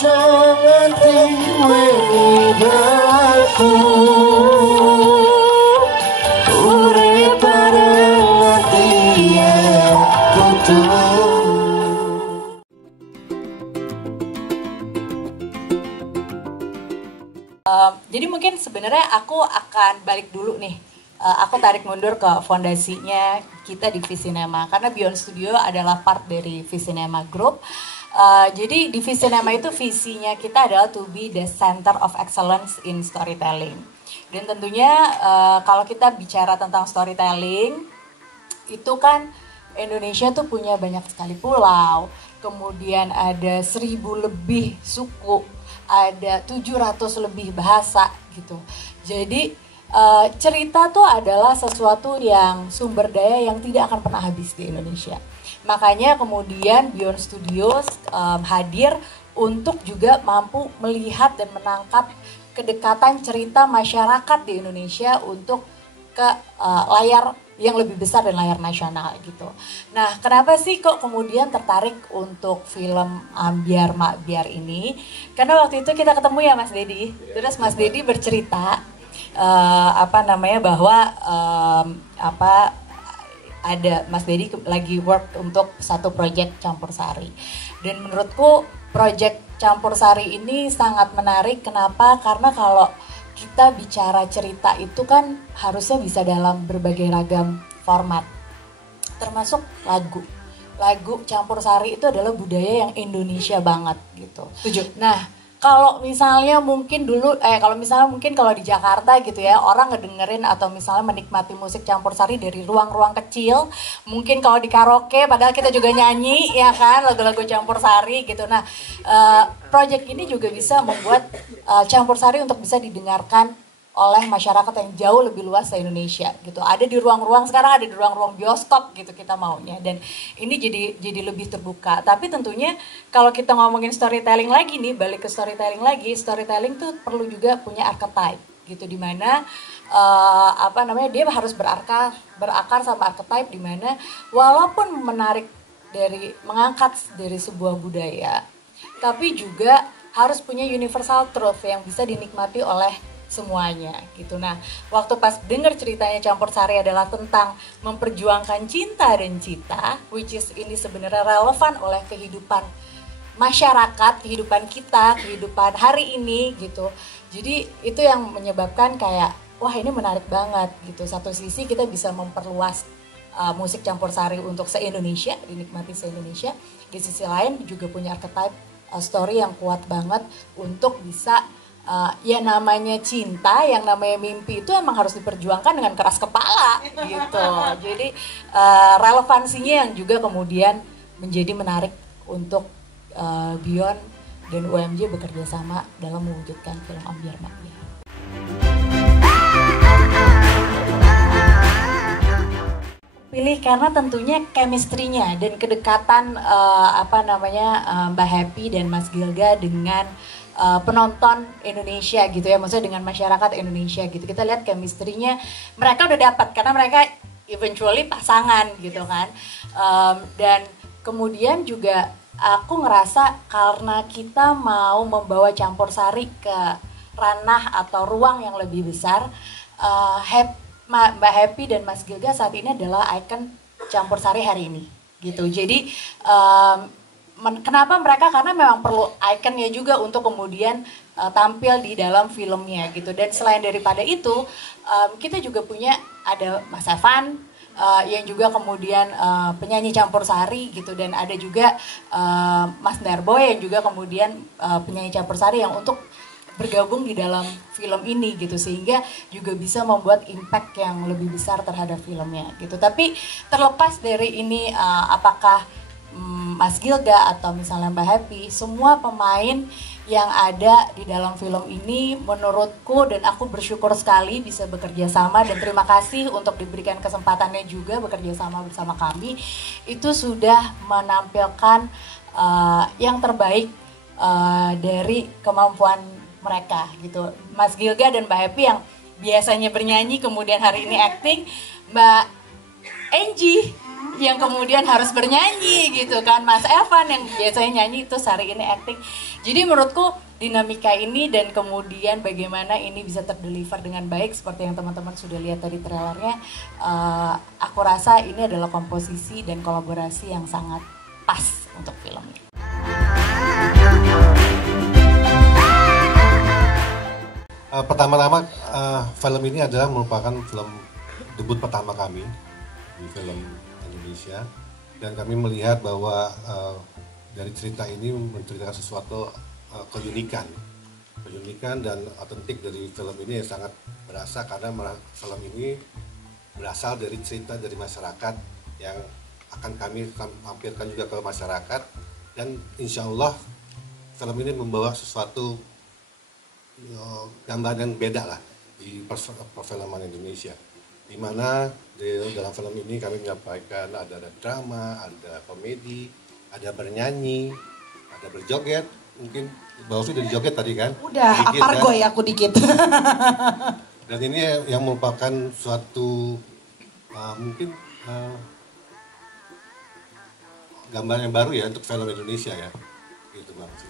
Jadi mungkin sebenarnya aku akan balik dulu nih. Aku tarik mundur ke fondasinya kita di Visinema karena Beyond Studio adalah part dari Visinema Group. Jadi di Visinema itu visinya kita adalah to be the center of excellence in storytelling. Dan tentunya kalau kita bicara tentang storytelling itu kan Indonesia tuh punya banyak sekali pulau, kemudian ada 1000 lebih suku, ada 700 lebih bahasa gitu. Jadi cerita tuh adalah sesuatu yang sumber daya yang tidak akan pernah habis di Indonesia. Makanya kemudian Beyond Studios hadir untuk juga mampu melihat dan menangkap kedekatan cerita masyarakat di Indonesia untuk ke layar yang lebih besar dan layar nasional gitu. Nah, kenapa sih kok kemudian tertarik untuk film Ambyar Makbyar ini? Karena waktu itu kita ketemu ya Mas Dedi. Terus Mas Dedi bercerita bahwa ada Mas Dedi lagi work untuk satu proyek Campur Sari. Dan menurutku proyek Campur Sari ini sangat menarik. Kenapa? Karena kalau kita bicara cerita itu kan harusnya bisa dalam berbagai ragam format, termasuk lagu. Lagu Campur Sari itu adalah budaya yang Indonesia banget gitu. Setuju. Nah, kalau misalnya mungkin kalau di Jakarta gitu ya, orang ngedengerin atau misalnya menikmati musik Campur Sari dari ruang-ruang kecil, mungkin kalau di karaoke padahal kita juga nyanyi ya kan lagu-lagu Campur Sari gitu. Nah, project ini juga bisa membuat Campur Sari untuk bisa didengarkan oleh masyarakat yang jauh lebih luas di Indonesia gitu. Ada di ruang-ruang, sekarang ada di ruang-ruang bioskop gitu kita maunya, dan ini jadi lebih terbuka. Tapi tentunya kalau kita ngomongin storytelling lagi nih, balik ke storytelling tuh perlu juga punya archetype gitu, dimana dia harus berakar sama archetype, dimana walaupun mengangkat dari sebuah budaya, tapi juga harus punya universal truth yang bisa dinikmati oleh semuanya gitu. Nah, waktu pas denger ceritanya Campur Sari adalah tentang memperjuangkan cinta dan cita, which is ini sebenarnya relevan oleh kehidupan masyarakat, kehidupan kita, kehidupan hari ini gitu. Jadi itu yang menyebabkan kayak wah ini menarik banget gitu. Satu sisi kita bisa memperluas musik Campur Sari untuk se-Indonesia, dinikmati se-Indonesia. Di sisi lain juga punya archetype story yang kuat banget untuk bisa ya namanya cinta, yang namanya mimpi itu emang harus diperjuangkan dengan keras kepala gitu. Jadi relevansinya yang juga kemudian menjadi menarik untuk Beyond dan UMJ bekerja sama dalam mewujudkan film Ambyar Makbyar. Pilih karena tentunya chemistry-nya dan kedekatan Mbak Happy dan Mas Gilga dengan penonton Indonesia gitu ya, maksudnya dengan masyarakat Indonesia gitu. Kita lihat chemistry-nya mereka udah dapat karena mereka eventually pasangan gitu kan. Dan kemudian juga aku ngerasa karena kita mau membawa Campur Sari ke ranah atau ruang yang lebih besar, Mbak Happy dan Mas Gilga saat ini adalah ikon Campur Sari hari ini gitu. Jadi kenapa mereka? Karena memang perlu ikonnya juga untuk kemudian tampil di dalam filmnya gitu. Dan selain daripada itu, kita juga punya ada Mas Evan yang juga kemudian penyanyi Campur Sari gitu, dan ada juga Mas Darbo yang juga kemudian penyanyi Campur Sari yang untuk bergabung di dalam film ini gitu, sehingga juga bisa membuat impact yang lebih besar terhadap filmnya gitu. Tapi terlepas dari ini, apakah Mas Gilga atau misalnya Mbak Happy, semua pemain yang ada di dalam film ini menurutku, dan aku bersyukur sekali bisa bekerja sama, dan terima kasih untuk diberikan kesempatannya juga bekerja sama bersama kami, itu sudah menampilkan yang terbaik dari kemampuan mereka gitu. Mas Gilga dan Mbak Happy yang biasanya bernyanyi kemudian hari ini acting, Mbak Angie yang kemudian harus bernyanyi gitu kan, Mas Evan yang biasanya nyanyi itu hari ini acting. Jadi menurutku dinamika ini dan kemudian bagaimana ini bisa terdeliver dengan baik seperti yang teman-teman sudah lihat tadi trailernya, aku rasa ini adalah komposisi dan kolaborasi yang sangat pas untuk film ini. Pertama-tama film ini adalah merupakan film debut pertama kami di film Indonesia, dan kami melihat bahwa dari cerita ini menceritakan sesuatu keunikan dan otentik dari film ini yang sangat berasa karena film ini berasal dari cerita dari masyarakat yang akan kami tampilkan juga ke masyarakat, dan insya Allah film ini membawa sesuatu gambaran yang beda lah di perfilman Indonesia, di mana dalam film ini kami menyampaikan ada drama, ada komedi, ada bernyanyi, ada berjoget. Mungkin Mbak Ovi udah dijoget tadi kan? Udah, apargoy kan? Aku dikit. Dan ini yang merupakan suatu mungkin gambaran yang baru ya untuk film Indonesia ya, gitu Mbak Ovi.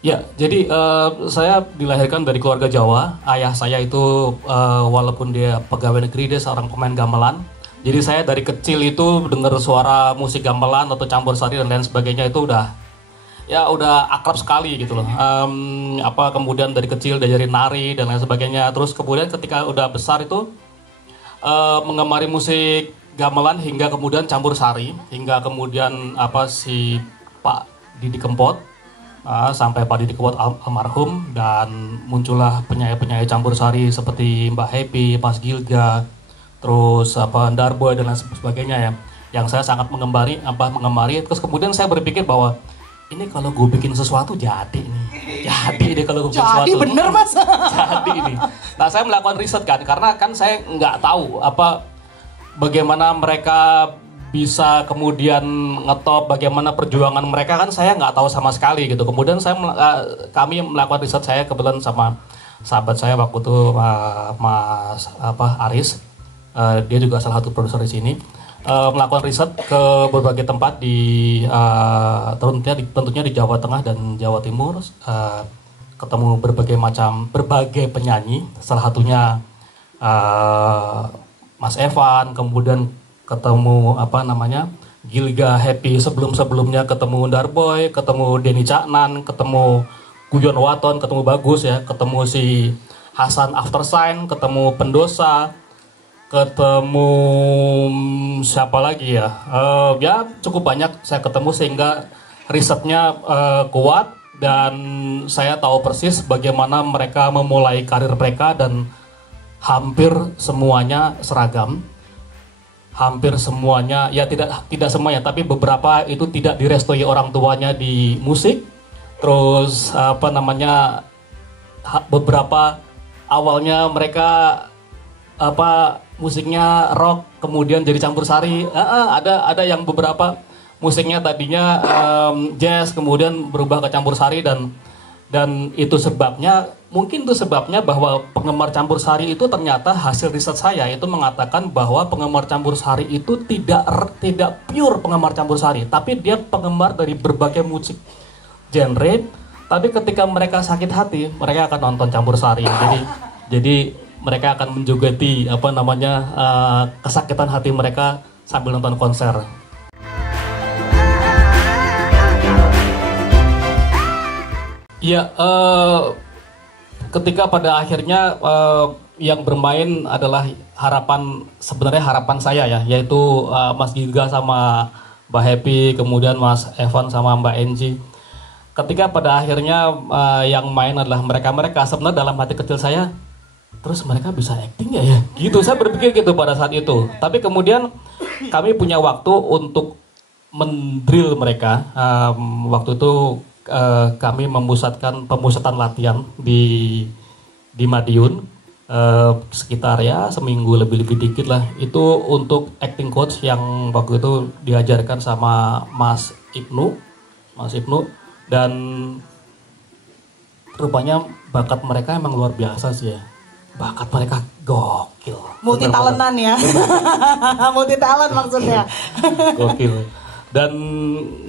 Ya, jadi saya dilahirkan dari keluarga Jawa. Ayah saya itu walaupun dia pegawai negeri, dia seorang pemain gamelan. Jadi saya dari kecil itu dengar suara musik gamelan atau campur sari dan lain sebagainya itu udah akrab sekali gitu loh. Kemudian dari kecil diajarin nari dan lain sebagainya. Terus kemudian ketika udah besar itu mengemari musik gamelan hingga kemudian campur sari, hingga kemudian si Pak Didi Kempot. Sampai Pak Didi Kempot almarhum, dan muncullah penyanyi-penyanyi campur sari seperti Mbak Happy, Mas Gilga, terus Darboy dan lain sebagainya ya, yang saya sangat mengemari. Terus kemudian saya berpikir bahwa ini kalau gue bikin sesuatu jadi deh kalau gue bikin sesuatu. Jadi bener Mas. Jadi ini. Nah saya melakukan riset kan, karena kan saya nggak tahu bagaimana mereka bisa kemudian ngetop, bagaimana perjuangan mereka kan saya nggak tahu sama sekali gitu. Kemudian kami melakukan riset, saya kebetulan sama sahabat saya waktu itu Mas Aris, dia juga salah satu produser di sini, melakukan riset ke berbagai tempat di tentunya di Jawa Tengah dan Jawa Timur, ketemu berbagai penyanyi, salah satunya Mas Evan, kemudian ketemu Gilga Happy, sebelumnya ketemu Darboy, ketemu Denny Caknan, ketemu Guyon Waton, ketemu Bagus ya, ketemu si Hasan Aftersign, ketemu Pendosa, ketemu siapa lagi ya, ya cukup banyak saya ketemu sehingga risetnya kuat, dan saya tahu persis bagaimana mereka memulai karir mereka, dan hampir semuanya seragam. Hampir semuanya, ya tidak semuanya, tapi beberapa itu tidak direstui orang tuanya di musik. Terus beberapa awalnya mereka musiknya rock, kemudian jadi campur sari. Ada yang beberapa musiknya tadinya jazz, kemudian berubah ke campur sari, dan itu sebabnya bahwa penggemar campur sari itu ternyata hasil riset saya itu mengatakan bahwa penggemar campur sari itu tidak pure penggemar campur sari, tapi dia penggemar dari berbagai musik genre. Tapi ketika mereka sakit hati, mereka akan nonton campur sari. Jadi mereka akan menjogeti kesakitan hati mereka sambil nonton konser. Ya, ketika pada akhirnya yang bermain adalah sebenarnya harapan saya ya, yaitu Mas Gilga sama Mbak Happy, kemudian Mas Evan sama Mbak Enji. Ketika pada akhirnya yang main adalah mereka, sebenarnya dalam hati kecil saya, terus mereka bisa acting ya? Gitu, saya berpikir gitu pada saat itu. Tapi kemudian kami punya waktu untuk mendrill mereka. Waktu itu kami pemusatan latihan di Madiun, sekitar ya seminggu lebih dikit lah. Itu untuk acting coach yang waktu itu diajarkan sama Mas Ibnu, dan rupanya bakat mereka emang luar biasa sih ya. bakat mereka gokil. Multi talentan ya. Multi talent maksudnya. Gokil. Dan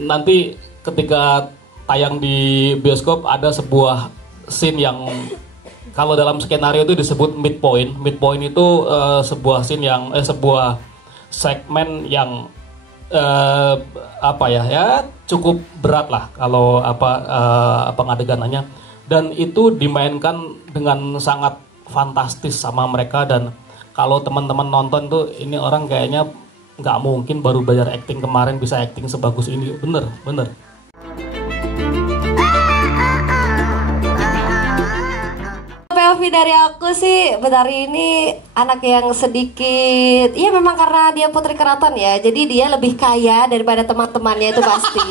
nanti ketika tayang di bioskop ada sebuah scene yang kalau dalam skenario itu disebut midpoint. Midpoint itu sebuah scene yang sebuah segmen yang cukup berat lah kalau pengadeganannya, dan itu dimainkan dengan sangat fantastis sama mereka. Dan kalau teman-teman nonton tuh ini orang kayaknya nggak mungkin baru belajar acting kemarin bisa acting sebagus ini, bener. POV dari aku sih, Betari ini anak yang sedikit, ya memang karena dia putri keraton ya, jadi dia lebih kaya daripada teman-temannya itu pasti.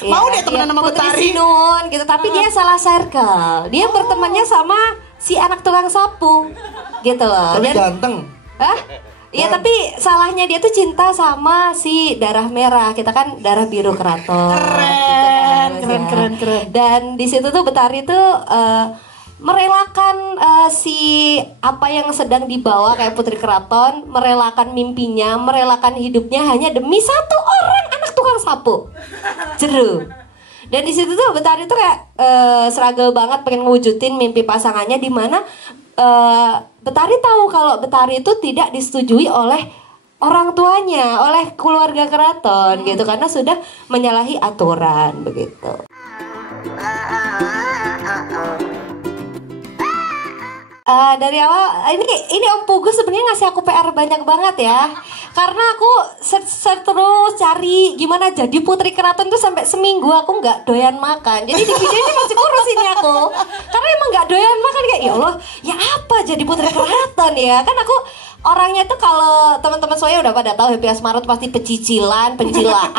Ya, Mau deh temenan sama Putri Betari. Sinun gitu, tapi dia salah circle. Dia bertemannya sama si anak tukang sapu, gitu loh. Tapi ganteng. Hah? Iya, tapi salahnya dia tuh cinta sama si darah merah. Kita kan darah biru keraton. Keren. Dan di situ tuh Betari tuh merelakan si apa yang sedang dibawa kayak putri keraton, merelakan mimpinya, merelakan hidupnya hanya demi satu orang anak tukang sapu. Jeru. Dan di situ tuh Betari tuh kayak struggle banget pengen ngewujudin mimpi pasangannya, di mana Betari tahu kalau Betari itu tidak disetujui oleh orang tuanya, oleh keluarga keraton gitu, karena sudah menyalahi aturan begitu. Dari awal ini Om Pugu sebenarnya ngasih aku PR banyak banget ya, karena aku search terus cari gimana jadi putri keraton tuh sampai seminggu aku nggak doyan makan. Jadi di video ini masih kurus ini aku, karena emang nggak doyan makan. Kayak ya Allah, ya apa jadi putri keraton ya, kan aku orangnya tuh kalau teman-teman semuanya udah pada tahu Happy Asmara tuh pasti pencilaan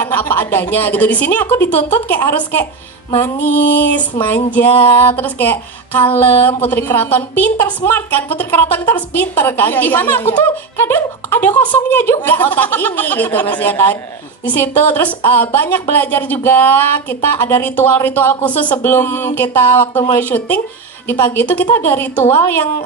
apa adanya gitu. Di sini aku dituntut kayak harus kayak manis, manja, terus kayak kalem, putri keraton, pinter, smart kan, putri keraton itu harus pinter kan. Dimana aku tuh kadang ada kosongnya juga otak ini gitu Mas ya kan. Di situ terus banyak belajar juga. Kita ada ritual-ritual khusus sebelum kita waktu mulai syuting. Di pagi itu kita ada ritual yang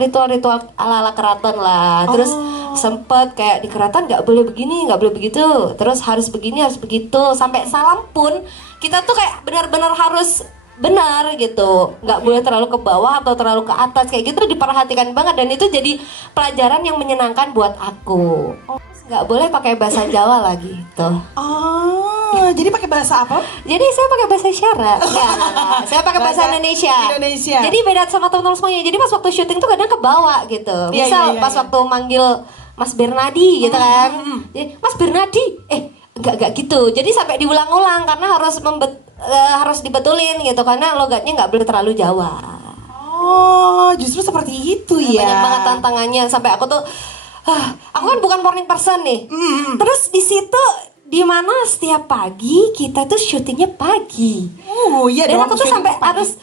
ritual-ritual ala-ala keraton lah. Terus sempet kayak di keraton nggak boleh begini, nggak boleh begitu. Terus harus begini, harus begitu. Sampai salam pun kita tuh kayak benar-benar harus benar gitu, nggak boleh terlalu ke bawah atau terlalu ke atas kayak gitu, diperhatikan banget. Dan itu jadi pelajaran yang menyenangkan buat aku. Nggak boleh pakai bahasa Jawa lagi tuh. Jadi pakai bahasa apa? Jadi saya pakai bahasa isyarat. Nggak. Saya pakai bahasa Indonesia. Jadi beda sama teman-teman semuanya. Jadi pas waktu syuting tuh kadang kebawa gitu. Misal pas waktu manggil Mas Bernadi gitu kan. Jadi, Mas Bernadi, enggak gitu. Jadi sampai diulang-ulang karena harus dibetulin gitu, karena logatnya nggak boleh terlalu Jawa. Oh, justru seperti itu ya. Banyak banget tantangannya sampai aku tuh aku kan bukan morning person nih. Terus di situ di mana setiap pagi kita tuh syutingnya pagi. Iya. Dan aku tuh sampai harus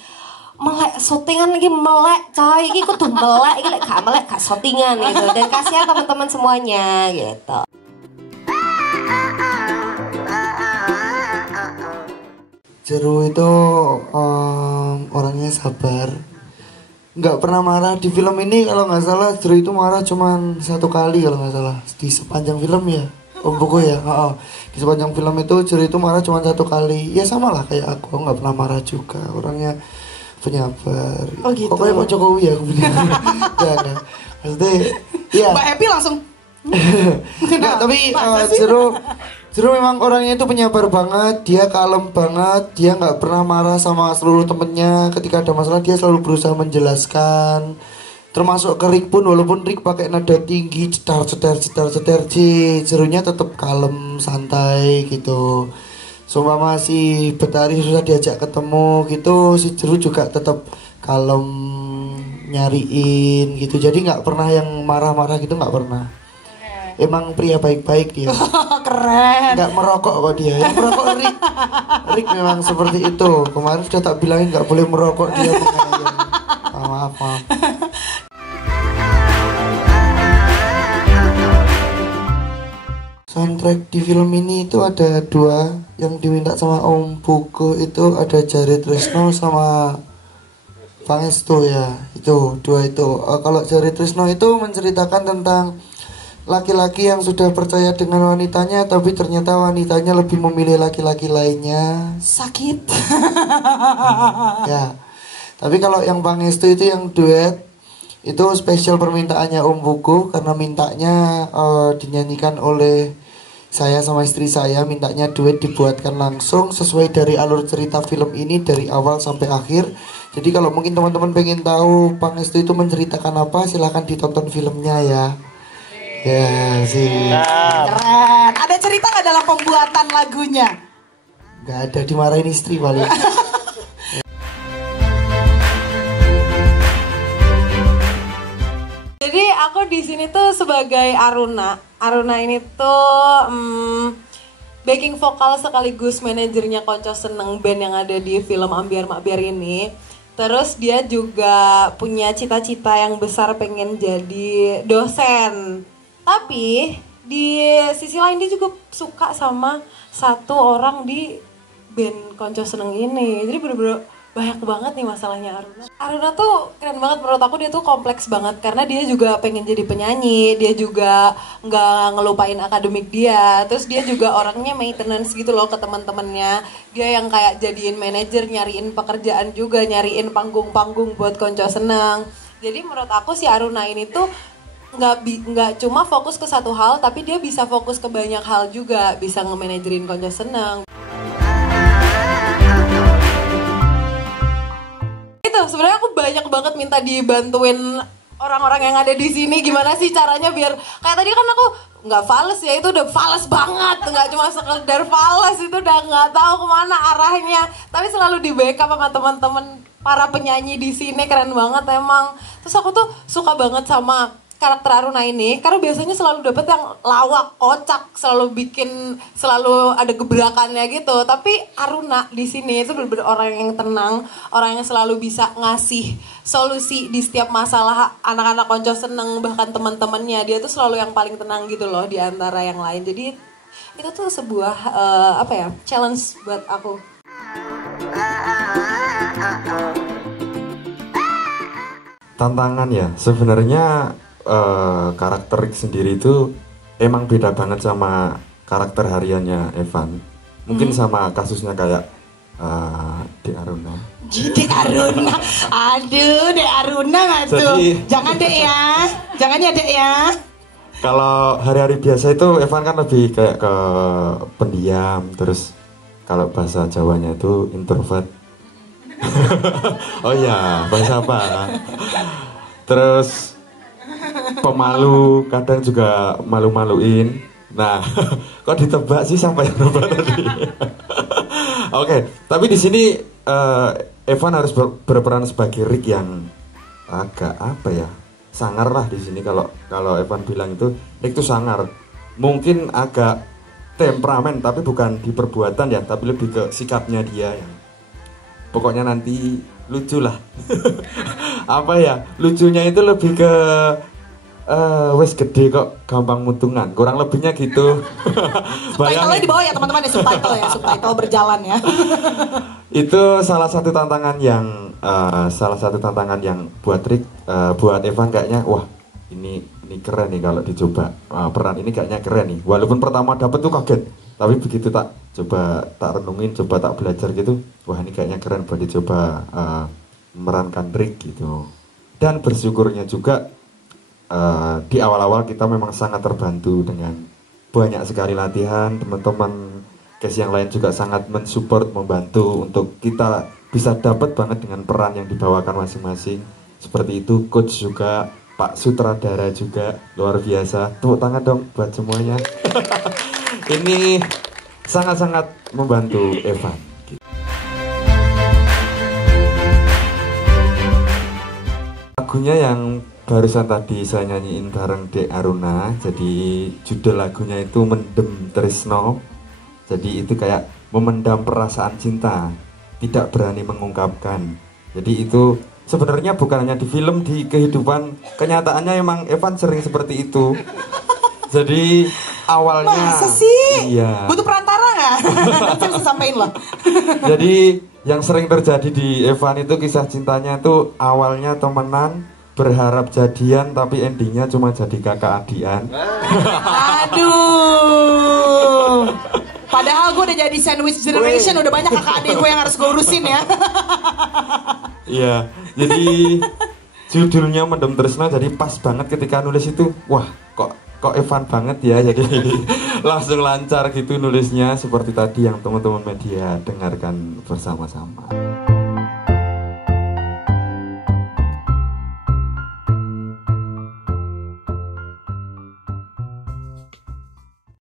melek syutingan lagi, melek coy, iki kudu melek, iki gak melek gak syutingan gitu. Dan kasihan teman-teman semuanya gitu. Jeru itu orangnya sabar, nggak pernah marah. Di film ini kalau nggak salah Jeru itu marah cuman satu kali kalau nggak salah di sepanjang film ya, Om Buku ya. Di sepanjang film itu Jeru itu marah cuma satu kali. Ya sama lah kayak aku nggak pernah marah juga, orangnya penyabar. Oh gitu. Pokoknya Pak Jokowi ya aku punya. Jangan. Maksudnya ya. Mbak Happy langsung. Nggak, tapi Jeru memang orangnya itu penyabar banget, dia kalem banget, dia nggak pernah marah sama seluruh temennya. Ketika ada masalah dia selalu berusaha menjelaskan, termasuk ke Rick pun, walaupun Rick pakai nada tinggi, cetar, Jerunya tetap kalem, santai gitu. Seumpama si Betari susah diajak ketemu gitu, si Jeru juga tetap kalem, nyariin gitu. Jadi nggak pernah yang marah-marah gitu, nggak pernah. Emang pria baik-baik dia. Keren. Nggak merokok kok dia. Yang merokok Rick memang seperti itu. Kemarin sudah tak bilangin nggak boleh merokok dia. Maaf. Soundtrack di film ini itu ada dua yang diminta sama Om Buko, itu ada Jared Resno sama Pangestu ya, itu dua itu. Kalau Jari Trisno itu menceritakan tentang laki-laki yang sudah percaya dengan wanitanya, tapi ternyata wanitanya lebih memilih laki-laki lainnya. Sakit. Ya. Tapi kalau yang Pangestu itu yang duet, itu spesial permintaannya Om Buku karena mintanya dinyanyikan oleh saya sama istri saya, mintanya duet dibuatkan langsung sesuai dari alur cerita film ini dari awal sampai akhir. Jadi kalau mungkin teman-teman pengen tahu Pangestu itu menceritakan apa, silahkan ditonton filmnya ya. Ya sih. Keren. Ada cerita nggak dalam pembuatan lagunya? Gak ada, dimarahin istri paling. Jadi aku di sini tuh sebagai Aruna. Aruna ini tuh backing vokal sekaligus manajernya Konco Seneng band yang ada di film Ambiar Makbiar ini. Terus dia juga punya cita-cita yang besar pengen jadi dosen. Tapi di sisi lain dia juga suka sama satu orang di band Konco Seneng ini. Jadi bener-bener banyak banget nih masalahnya Aruna. Aruna tuh keren banget menurut aku, dia tuh kompleks banget karena dia juga pengen jadi penyanyi, dia juga nggak ngelupain akademik dia, terus dia juga orangnya maintenance gitu loh ke teman-temannya. Dia yang kayak jadiin manajer, nyariin pekerjaan juga, nyariin panggung-panggung buat Konco Seneng. Jadi menurut aku si Aruna ini tuh nggak cuma fokus ke satu hal, tapi dia bisa fokus ke banyak hal juga, bisa nge-manajerin Konco Seneng. Sebenarnya aku banyak banget minta dibantuin orang-orang yang ada di sini, gimana sih caranya biar kayak tadi kan aku nggak fales ya, itu udah fales banget, nggak cuma sekedar fales, itu udah nggak tahu kemana arahnya, tapi selalu di backup sama teman-teman para penyanyi di sini, keren banget emang. Terus aku tuh suka banget sama karakter Aruna ini karena biasanya selalu dapet yang lawak, kocak, selalu ada gebrakannya gitu. Tapi Aruna di sini itu benar-benar orang yang tenang, orang yang selalu bisa ngasih solusi di setiap masalah anak-anak Konco Seneng, bahkan teman-temannya. Dia tuh selalu yang paling tenang gitu loh di antara yang lain. Jadi itu tuh sebuah challenge buat aku. Tantangan ya, sebenarnya karakter Rick sendiri itu emang beda banget sama karakter hariannya Evan. Mungkin sama kasusnya kayak Dek Aruna. Dek Aruna, aduh Dek Aruna nggak tuh? Jangan Dek ya, jangan ya Dek ya. Kalau hari-hari biasa itu Evan kan lebih kayak ke pendiam, terus kalau bahasa Jawanya itu introvert. Oh iya, bahasa apa? Terus pemalu, kadang juga malu-maluin. Nah, kok ditebak sih siapa yang nebak tadi? Oke, tapi di sini Evan harus berperan sebagai Rick yang agak sangar lah di sini. Kalau Evan bilang itu Rick itu sangar, mungkin agak temperamen, tapi bukan di perbuatan ya, tapi lebih ke sikapnya dia yang pokoknya nanti lucu lah. Lucunya itu lebih ke wes gede kok gampang mutungan, kurang lebihnya gitu. Subtitle-nya di bawah ya teman-teman ya, subtitle berjalan ya. Itu salah satu tantangan yang buat Rick, buat Evan kayaknya wah ini keren nih kalau dicoba, peran ini kayaknya keren nih. Walaupun pertama dapet tuh kaget, tapi begitu tak renungin, coba tak belajar gitu, wah ini kayaknya keren buat dicoba memerankan Rick gitu. Dan bersyukurnya juga di awal-awal kita memang sangat terbantu dengan banyak sekali latihan, teman-teman cast yang lain juga sangat mensupport, membantu untuk kita bisa dapat banget dengan peran yang dibawakan masing-masing. Seperti itu, coach juga, Pak Sutradara juga luar biasa. Tepuk tangan dong buat semuanya. Ini sangat-sangat membantu Evan. Lagunya yang barusan tadi saya nyanyiin bareng Dek Aruna, jadi judul lagunya itu Mendem Tresno. Jadi itu kayak memendam perasaan cinta, tidak berani mengungkapkan. Jadi itu sebenarnya bukan hanya di film, di kehidupan kenyataannya emang Evan sering seperti itu. Jadi awalnya masa sih? iya. Butuh perantara nggak? gimana? Saya bisa sampein loh. Jadi yang sering terjadi di Evan itu kisah cintanya itu awalnya temenan, berharap jadian tapi endingnya cuma jadi kakak adian. Aduh. Padahal gue udah jadi sandwich generation, udah banyak kakak adik gue yang harus gue urusin ya. Iya, jadi judulnya Mendem Tresna jadi pas banget ketika nulis itu. Wah, kok Evan banget ya. Jadi langsung lancar gitu nulisnya seperti tadi yang teman-teman media dengarkan bersama-sama.